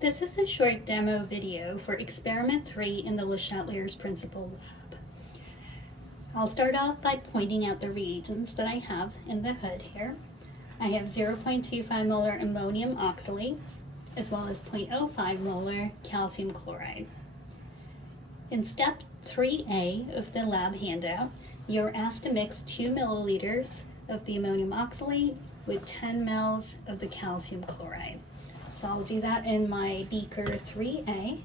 This is a short demo video for Experiment 3 in the Chateliers Principal Lab. I'll start off by pointing out the reagents that I have in the hood here. I have 0.25 molar ammonium oxalate, as well as 0.05 molar calcium chloride. In step 3A of the lab handout, you're asked to mix 2 milliliters of the ammonium oxalate with 10 mL of the calcium chloride. So I'll do that in my beaker 3A.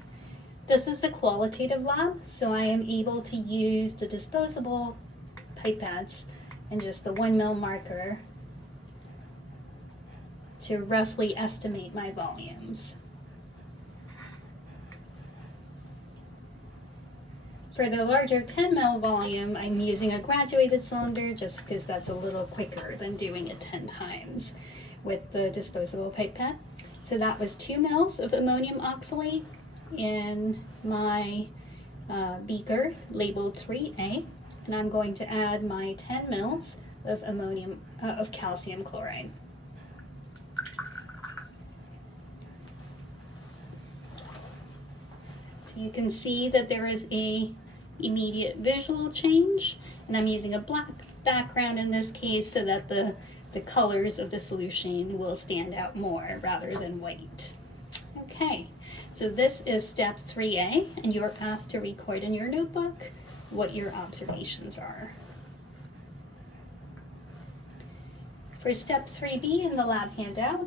This is a qualitative lab, so I am able to use the disposable pipettes and just the 1 ml marker to roughly estimate my volumes. For the larger 10 ml volume, I'm using a graduated cylinder just because that's a little quicker than doing it 10 times with the disposable pipette. So that was 2 mL of ammonium oxalate in my beaker labeled 3A, and I'm going to add my 10 mL of calcium chloride. So you can see that there is a immediate visual change, and I'm using a black background in this case so that the colors of the solution will stand out more rather than white. Okay, so this is step 3A, and you are asked to record in your notebook what your observations are. For step 3B in the lab handout,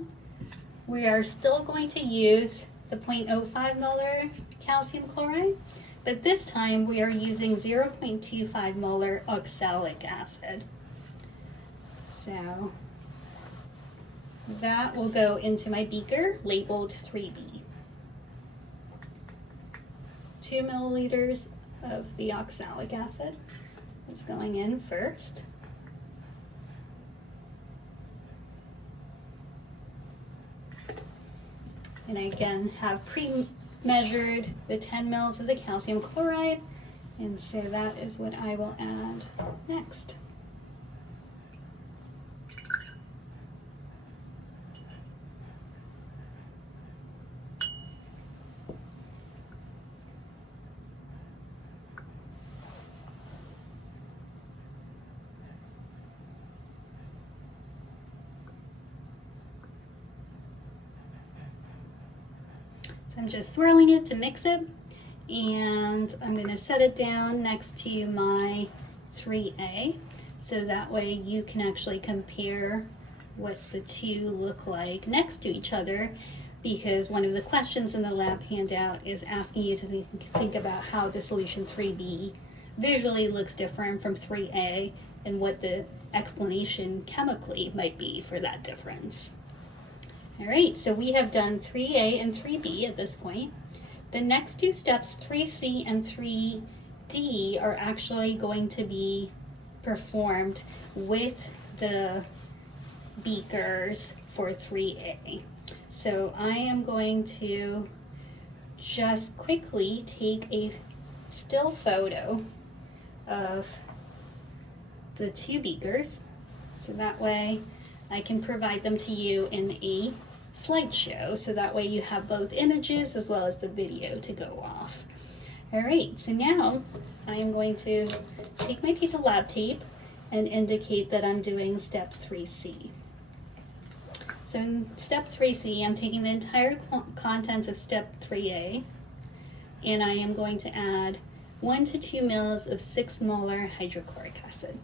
we are still going to use the 0.05 molar calcium chloride, but this time we are using 0.25 molar oxalic acid. So that will go into my beaker labeled 3B. 2 milliliters of the oxalic acid is going in first. And I again have pre-measured the 10 mL of the calcium chloride, and so that is what I will add next. I'm just swirling it to mix it, and I'm going to set it down next to my 3A, so that way you can actually compare what the two look like next to each other, because one of the questions in the lab handout is asking you to think about how the solution 3B visually looks different from 3A and what the explanation chemically might be for that difference. All right, so we have done 3A and 3B at this point. The next two steps, 3C and 3D, are actually going to be performed with the beakers for 3A. So I am going to just quickly take a still photo of the two beakers, so that way I can provide them to you in a slideshow, so that way you have both images as well as the video to go off. All right, so now I am going to take my piece of lab tape and indicate that I'm doing step 3C. So in step 3C, I'm taking the entire contents of step 3A, and I am going to add 1 to 2 mL of 6 molar hydrochloric acid.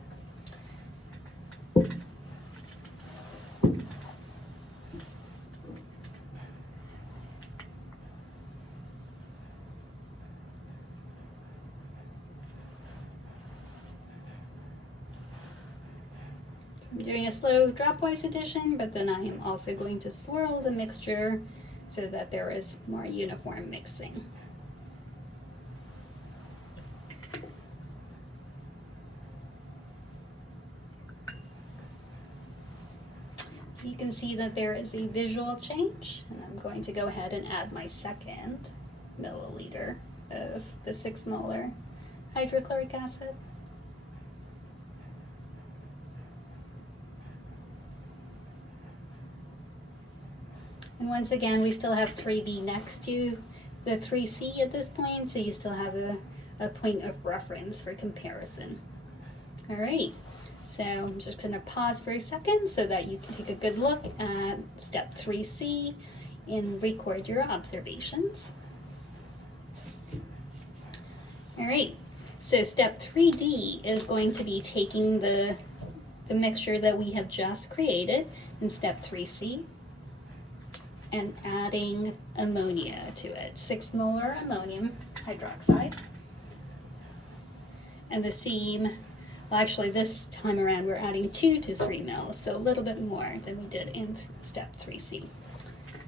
I'm doing a slow dropwise addition, but then I am also going to swirl the mixture so that there is more uniform mixing. So you can see that there is a visual change, and I'm going to go ahead and add my second milliliter of the 6 molar hydrochloric acid. And once again, we still have 3B next to the 3C at this point, so you still have a point of reference for comparison. All right, so I'm just going to pause for a second so that you can take a good look at step 3C and record your observations. All right, so step 3D is going to be taking the mixture that we have just created in step 3C and adding ammonia to it, 6 molar ammonium hydroxide. And the same, well actually this time around we're adding 2 to 3 mils, so a little bit more than we did in step 3C.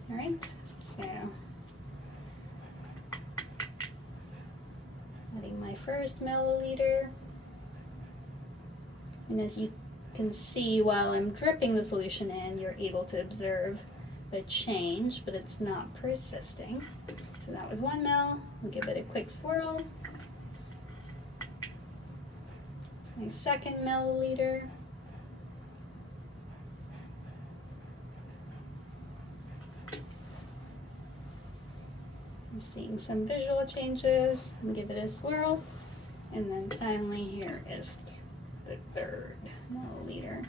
All right, so adding my first milliliter. And as you can see, while I'm dripping the solution in, you're able to observe a change, but it's not persisting. So that was 1 ml. We'll give it a quick swirl. It's my second milliliter. I'm seeing some visual changes. I'll give it a swirl. And then finally here is the third milliliter.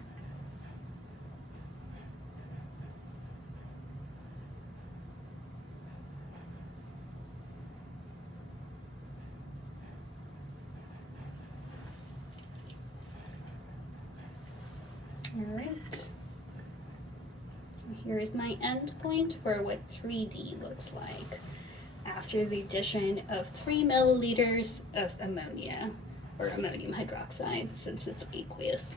All right, so here is my end point for what 3D looks like after the addition of 3 milliliters of ammonia, or ammonium hydroxide, since it's aqueous.